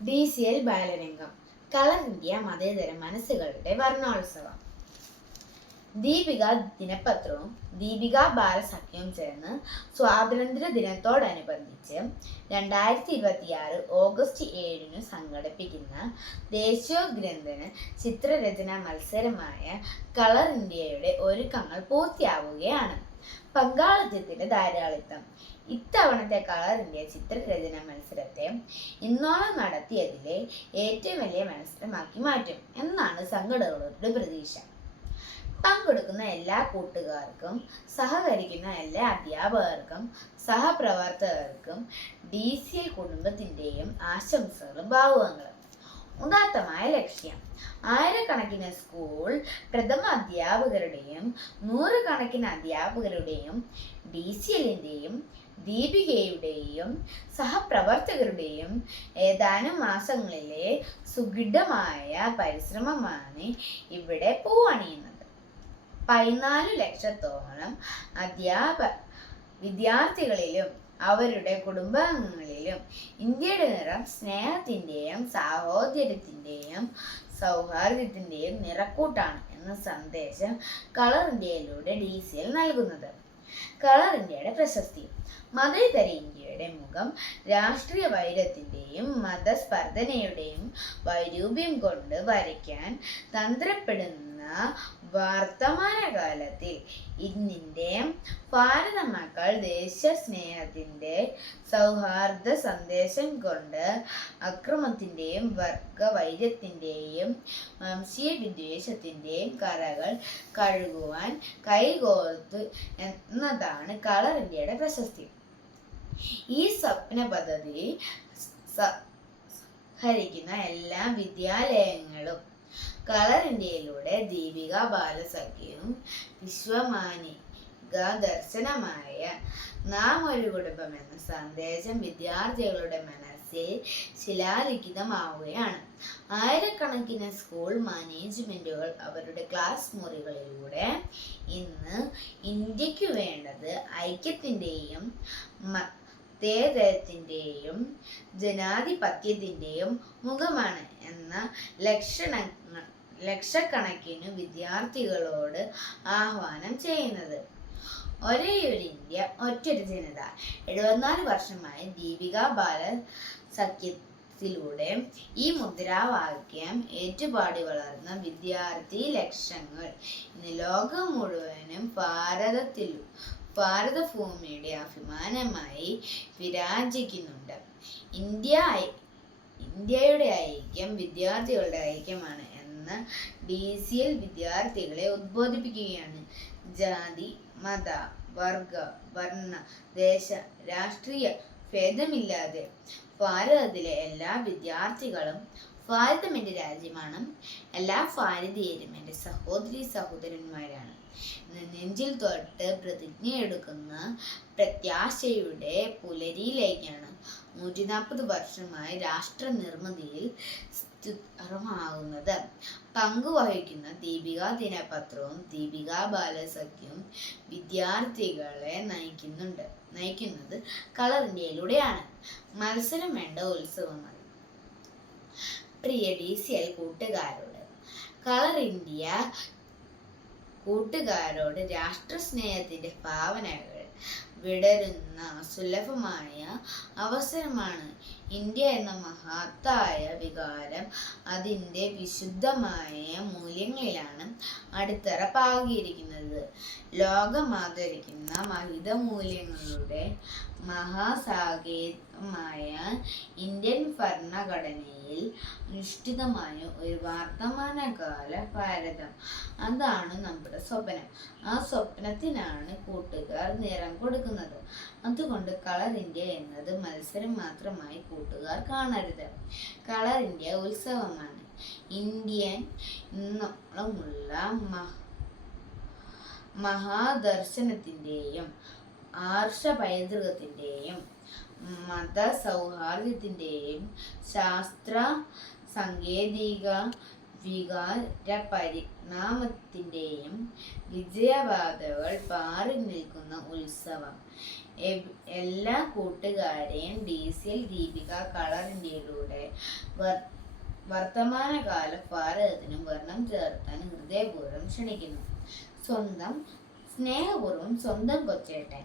DCL ബാലരംഗം colour India മതേതര മനസ്സുകളുടെ വർണ്ണോത്സവം. ദീപിക ദിനപത്രവും ദീപിക ബാലസഖ്യവും ചേർന്ന് സ്വാതന്ത്ര്യ ദിനത്തോടനുബന്ധിച്ച് 2026 ഓഗസ്റ്റ് 7 സംഘടിപ്പിക്കുന്ന ദേശീയോദ്ഗ്രഥന ചിത്രരചനാ മത്സരമായ കളർ ഇന്ത്യയുടെ ഒരുക്കങ്ങൾ പൂർത്തിയാവുകയാണ്. പങ്കാളിത്തത്തിന്റെ ധാരാളിത്തം ഇത്തവണത്തെ കളർ ഇന്ത്യ ചിത്രരചനാ മത്സരത്തെ ഇന്നോളം നടത്തിയതിലെ ഏറ്റവും വലിയ മത്സരമാക്കി മാറ്റും എന്നാണ് സംഘടകരുടെ പ്രതീക്ഷ. പങ്കെടുക്കുന്ന എല്ലാ കൂട്ടുകാർക്കും, സഹകരിക്കുന്ന എല്ലാ അധ്യാപകർക്കും, സഹപ്രവർത്തകർക്കും DCL കുടുംബത്തിൻ്റെയും ആശംസകളും ഭാവുകങ്ങളും. ഉദാത്തമായ ലക്ഷ്യം: ആയിരക്കണക്കിന് സ്കൂൾ പ്രഥമ അധ്യാപകരുടെയും നൂറുകണക്കിന് അധ്യാപകരുടെയും DCLൻ്റെയും ദീപികയുടെയും സഹപ്രവർത്തകരുടെയും ഏതാനും മാസങ്ങളിലെ സുദൃഢമായ പരിശ്രമമാണ് ഇവിടെ പൂവണിയുന്നത്. 14 ലക്ഷത്തോളം വിദ്യാർത്ഥികളിലും അവരുടെ കുടുംബാംഗങ്ങളിലും ഇന്ത്യയുടെ നിറം സ്നേഹത്തിൻ്റെയും സാഹോദര്യത്തിൻ്റെയും സൗഹാർദ്ദത്തിൻ്റെയും നിറക്കൂട്ടാണ് എന്ന സന്ദേശം കളർ ഇന്ത്യയിലൂടെ DCL നൽകുന്നത്. കളർ ഇന്ത്യയുടെ പ്രശസ്തി: മതേതര ഇന്ത്യയുടെ മുഖം രാഷ്ട്രീയ വൈരത്തിൻ്റെയും മതസ്പർദ്ധനയുടെയും വൈരൂപ്യം കൊണ്ട് വരയ്ക്കാൻ തന്ത്രപ്പെടുന്ന വർത്തമാനകാലത്തിൽ ഇന്നിൻ്റെ ഭാരത മക്കൾ ദേശസ്നേഹത്തിൻ്റെ സൗഹാർദ്ദ സന്ദേശം കൊണ്ട് അക്രമത്തിൻ്റെയും വർഗവൈര്യത്തിൻ്റെയും വംശീയ വിദ്വേഷത്തിൻ്റെയും കറകൾ കഴുകുവാൻ കൈകോർത്തു എന്നതാണ് കളർ ഇന്ത്യയുടെ പ്രശസ്തി. ഈ സ്വപ്ന പദ്ധതി ഹരിക്കുന്ന എല്ലാ വിദ്യാലയങ്ങളും കളർ ഇന്ത്യയിലൂടെ ദീപിക ബാലസഖ്യവും വിശ്വമാനിക ദർശനമായ നാം ഒരു കുടുംബം എന്ന സന്ദേശം വിദ്യാർത്ഥികളുടെ മനസ്സിൽ ശിലാലിഖിതമാവുകയാണ്. ആയിരക്കണക്കിന് സ്കൂൾ മാനേജ്മെന്റുകൾ അവരുടെ ക്ലാസ് മുറികളിലൂടെ ഇന്ന് ഇന്ത്യക്ക് വേണ്ടത് ഐക്യത്തിൻ്റെയും മതേതരത്തിൻ്റെയും ജനാധിപത്യത്തിൻ്റെയും മുഖമാണ് എന്ന ലക്ഷക്കണക്കിന് വിദ്യാർത്ഥികളോട് ആഹ്വാനം ചെയ്യുന്നത്. ഒരേയൊരു ഇന്ത്യ, ഒറ്റൊരു ജനത. 74 വർഷമായി ദീപിക ബാലസഖ്യത്തിലൂടെ ഈ മുദ്രാവാക്യം ഏറ്റുപാടി വളർന്ന വിദ്യാർത്ഥി ലക്ഷങ്ങൾ ഇന്ന് ലോകം മുഴുവനും ഭാരതഭൂമിയുടെ അഭിമാനമായി വിരാജിക്കുന്നുണ്ട്. ഇന്ത്യയുടെ ഐക്യം വിദ്യാർത്ഥികളുടെ ഐക്യമാണ് എന്ന് DCL വിദ്യാർത്ഥികളെ ഉദ്ബോധിപ്പിക്കുകയാണ്. ജാതി, മത, വർഗ, വർണ്ണ, ദേശ, രാഷ്ട്രീയ ഭേദമില്ലാതെ ഭാരതത്തിലെ എല്ലാ വിദ്യാർത്ഥികളും ഭാരതം എൻ്റെ രാജ്യമാണ്, എല്ലാ ഭാരതീയരും എൻ്റെ സഹോദരീ സഹോദരന്മാരാണ് നെഞ്ചിൽ തൊട്ട് പ്രതിജ്ഞയെടുക്കുന്ന പ്രത്യാശയുടെ പുലരിയിലേക്കാണ് 140 വർഷമായി രാഷ്ട്ര നിർമ്മിതിയിൽ സ്ഥിരമാകുന്നത്. പങ്കുവഹിക്കുന്ന ദീപിക ദിനപത്രവും ദീപിക ബാലസഖ്യവും വിദ്യാർത്ഥികളെ നയിക്കുന്നത് കളർ ഇന്ത്യയിലൂടെയാണ്. മത്സരം വേണ്ട ഉത്സവങ്ങൾ. പ്രിയ DCL കൂട്ടുകാരോട്, കളർ ഇന്ത്യ കൂട്ടുകാരോട് രാഷ്ട്രസ്നേഹത്തിൻ്റെ ഭാവനകൾ വിടരുന്ന സുലഭമായ അവസരമാണ്. ഇന്ത്യ എന്ന മഹത്തായ വികാരം അതിൻ്റെ വിശുദ്ധമായ മൂല്യങ്ങളിലാണ് അടിത്തറ പാകിയിരിക്കുന്നത്. ലോകമാദരിക്കുന്ന മഹിത മൂല്യങ്ങളുടെ മഹാസാഗരമായ ഇന്ത്യൻ ഭരണഘടനയിൽ അനുഷ്ഠിതമായ ഒരു വർത്തമാനകാല ഭാരതം, അതാണ് നമ്മുടെ സ്വപ്നം. ആ സ്വപ്നത്തിനാണ് കൂട്ടുകാർ നിറം കൊടുക്കുന്നത്. അതുകൊണ്ട് കളർ ഇന്ത്യ എന്നത് മത്സരം മാത്രമായി കൂട്ടുകാർ കാണരുത്. കളർ ഇന്ത്യ ഉത്സവമാണ്. ഇന്ത്യൻ എന്നോളമുള്ള മഹാദർശനത്തിൻ്റെയും ആർഷ പൈതൃകത്തിൻ്റെയും മതസൗഹാർദ്ദത്തിൻ്റെയും ശാസ്ത്ര സാങ്കേതിക വികാര പരിണാമത്തിൻ്റെയും വിജയപാതകൾ പാറി നിൽക്കുന്ന ഉത്സവം. എല്ലാ കൂട്ടുകാരെയും DCL ദീപിക കളർ ഇന്ത്യയിലൂടെ വർത്തമാനകാല ഭാരതത്തിനും വർണ്ണം ചേർത്താൻ ഹൃദയപൂർവ്വം ക്ഷണിക്കുന്നു. സ്നേഹപൂർവ്വം സ്വന്തം കൊച്ചേട്ടൻ.